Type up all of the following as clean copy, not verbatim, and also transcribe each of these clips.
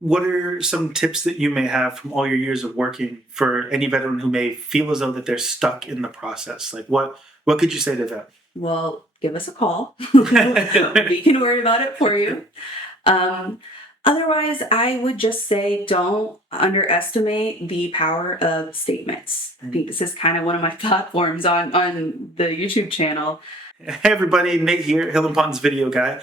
What are some tips that you may have from all your years of working for any veteran who may feel as though that they're stuck in the process? Like what could you say to them? Well, give us a call. We can worry about it for you. Um, Otherwise, I would just say don't underestimate the power of statements. I think this is kind of one of my platforms on the YouTube channel. Hey everybody, Nate here, Hill and Ponton's video guy.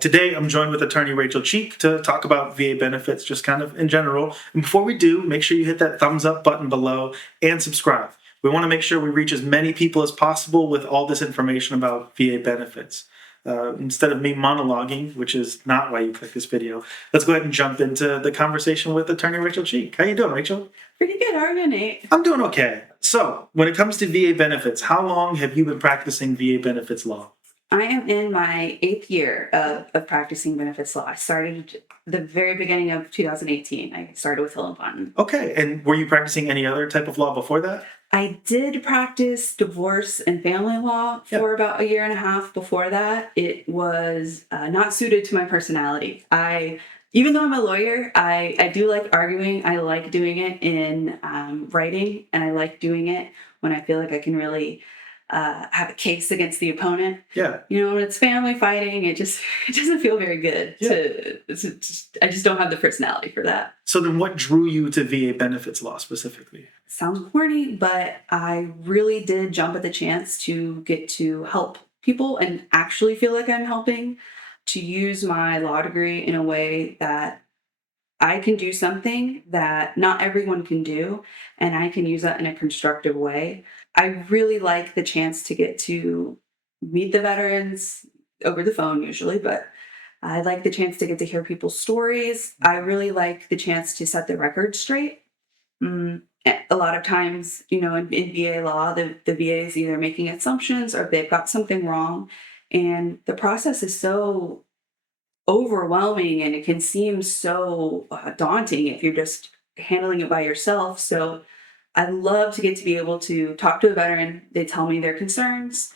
Today I'm joined with attorney Rachel Cheek to talk about VA benefits just kind of in general. And before we do, make sure you hit that thumbs up button below and subscribe. We want to make sure we reach as many people as possible with all this information about VA benefits. Instead of me monologuing, which is not why you click this video, let's go ahead and jump into the conversation with attorney Rachel Cheek. How you doing, Rachel? Pretty good, how are you, Nate? I'm doing okay. So, when it comes to VA benefits, how long have you been practicing VA benefits law? I am in my 8th year of practicing benefits law. I started the very beginning of 2018. I started with Hill and Ponton. Okay, and were you practicing any other type of law before that? I did practice divorce and family law for about a year and a half before that. It was not suited to my personality. Even though I'm a lawyer, I do like arguing. I like doing it in writing, and I like doing it when I feel like I can really have a case against the opponent. Yeah. You know, when it's family fighting, it doesn't feel very good. I just don't have the personality for that. So then what drew you to VA benefits law specifically? Sounds corny, but I really did jump at the chance to get to help people and actually feel like I'm helping, to use my law degree in a way that I can do something that not everyone can do, and I can use that in a constructive way. I really like the chance to get to meet the veterans over the phone usually, but I like the chance to get to hear people's stories. I really like the chance to set the record straight. A lot of times, you know, in VA law, the VA is either making assumptions or they've got something wrong. And the process is so overwhelming and it can seem so daunting if you're just handling it by yourself. So I love to get to be able to talk to a veteran. They tell me their concerns,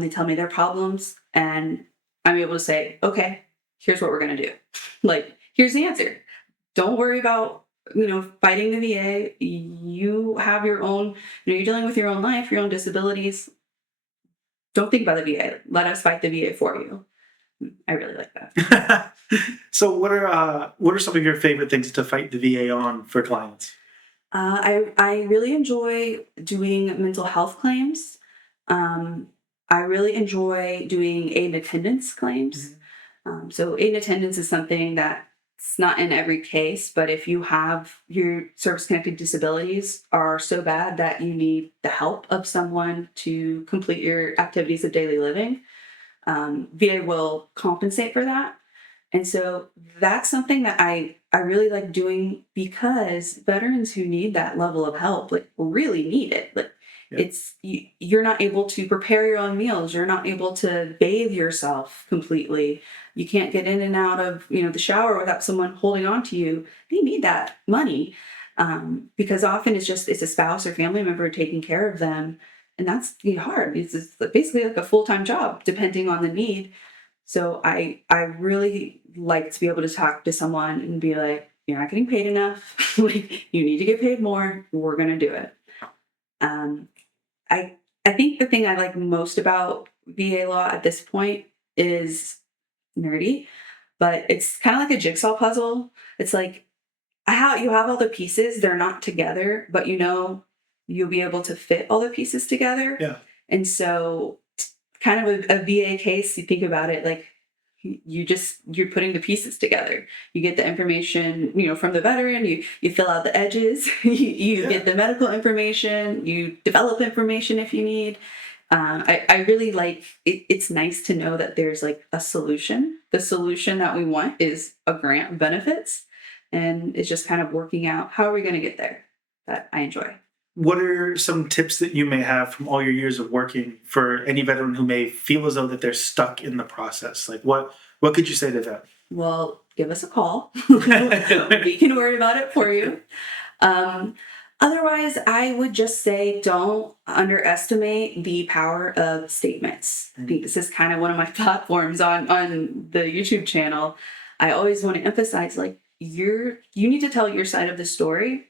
they tell me their problems, and I'm able to say, okay, here's what we're going to do. Like, here's the answer. Don't worry about, fighting the VA. You have your own, you're dealing with your own life, your own disabilities. Don't think about the VA. Let us fight the VA for you. I really like that. So what are some of your favorite things to fight the VA on for clients? I really enjoy doing mental health claims. I really enjoy doing aid and attendance claims. So aid and attendance is something that's not in every case, but if you have your service-connected disabilities are so bad that you need the help of someone to complete your activities of daily living, VA will compensate for that. And so that's something that I really like doing, because veterans who need that level of help, like, really need it. Like, you're not able to prepare your own meals. You're not able to bathe yourself completely. You can't get in and out of, the shower without someone holding on to you. They need that money, because often it's a spouse or family member taking care of them. And that's hard. It's basically like a full-time job, depending on the need. So I really like to be able to talk to someone and be like, you're not getting paid enough. Like, you need to get paid more. We're going to do it. I think the thing I like most about VA law at this point is nerdy, but it's kind of like a jigsaw puzzle. It's like you have all the pieces. They're not together, but you'll be able to fit all the pieces together. Yeah. And so kind of a VA case, you think about it like you're putting the pieces together. You get the information, from the veteran, you fill out the edges, you get the medical information, you develop information if you need. I really like it. It's nice to know that there's like a solution. The solution that we want is a grant of benefits, and it's just kind of working out how are we going to get there. That I enjoy. What are some tips that you may have from all your years of working for any veteran who may feel as though that they're stuck in the process? Like what could you say to them? Well, give us a call. We can worry about it for you. Otherwise, I would just say don't underestimate the power of statements. I think this is kind of one of my platforms on the YouTube channel. I always want to emphasize, like, you need to tell your side of the story.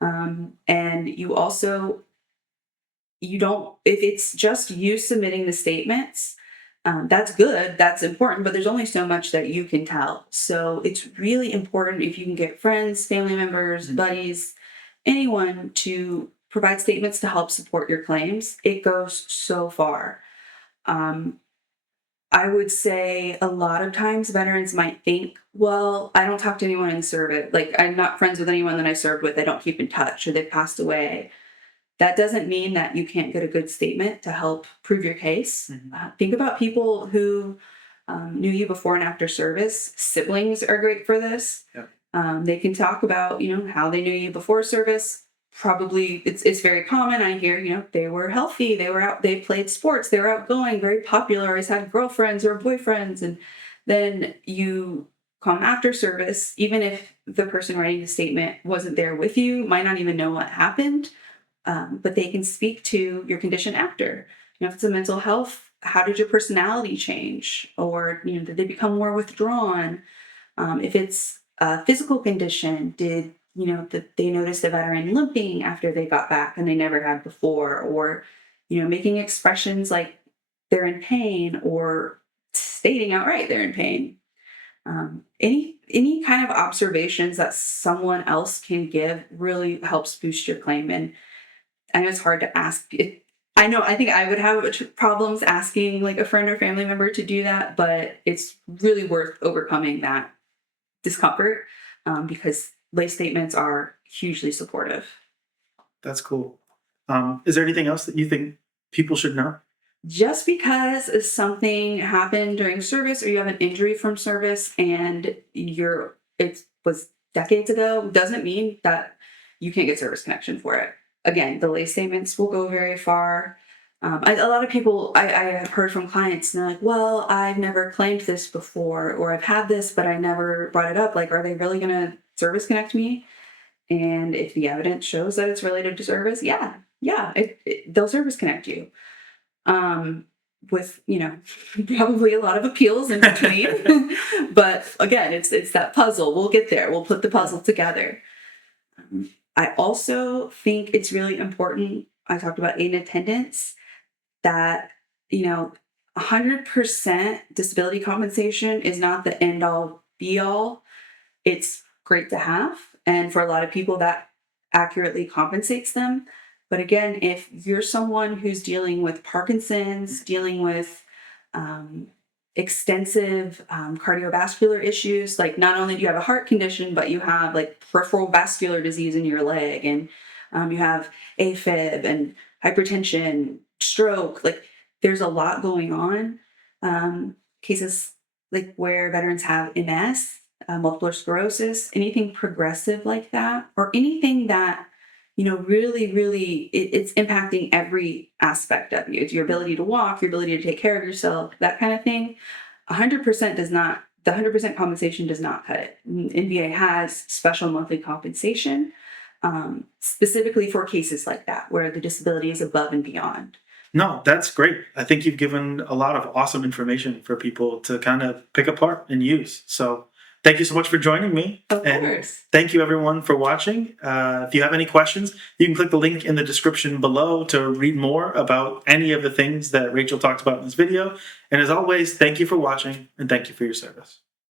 And you also, you don't, if it's just you submitting the statements, that's good, that's important, but there's only so much that you can tell. So it's really important if you can get friends, family members, buddies, anyone to provide statements to help support your claims. It goes so far. Um, I would say a lot of times veterans might think, well, I don't talk to anyone in service. Like, I'm not friends with anyone that I served with. I don't keep in touch, or they've passed away. That doesn't mean that you can't get a good statement to help prove your case. Think about people who knew you before and after service. Siblings are great for this. Yeah. They can talk about, how they knew you before service. Probably it's very common. I hear, they were healthy, they were out, they played sports, they were outgoing, very popular, always had girlfriends or boyfriends. And then you come after service, even if the person writing the statement wasn't there with you, might not even know what happened. But they can speak to your condition after. If it's a mental health, how did your personality change? Or, did they become more withdrawn? If it's a physical condition, did, that they noticed the veteran limping after they got back and they never had before? Or, making expressions like they're in pain or stating outright they're in pain. Any kind of observations that someone else can give really helps boost your claim. And I know it's hard to ask. I think I would have problems asking like a friend or family member to do that, but it's really worth overcoming that discomfort because lay statements are hugely supportive. That's cool. Is there anything else that you think people should know? Just because something happened during service or you have an injury from service and it was decades ago doesn't mean that you can't get service connection for it. Again, the lay statements will go very far. A lot of people I have heard from clients, and they're like, well, I've never claimed this before, or I've had this, but I never brought it up. Like, are they really going to service connect me? And if the evidence shows that it's related to service, they'll service connect you. With, probably a lot of appeals in between. But again, it's that puzzle. We'll get there. We'll put the puzzle together. I also think it's really important, I talked about aid and attendance, that, 100% disability compensation is not the end all be all. It's great to have. And for a lot of people, that accurately compensates them. But again, if you're someone who's dealing with Parkinson's, dealing with extensive cardiovascular issues, like not only do you have a heart condition, but you have like peripheral vascular disease in your leg, and you have AFib and hypertension, stroke, like there's a lot going on. Cases like where veterans have MS, multiple sclerosis, anything progressive like that, or anything that, really, it's impacting every aspect of you. It's your ability to walk, your ability to take care of yourself, that kind of thing. 100% does not, the 100% compensation does not cut it. NVA has special monthly compensation, specifically for cases like that, where the disability is above and beyond. No, that's great. I think you've given a lot of awesome information for people to kind of pick apart and use. So thank you so much for joining me. Of and course. Thank you everyone for watching. If you have any questions, you can click the link in the description below to read more about any of the things that Rachel talked about in this video. And as always, thank you for watching and thank you for your service.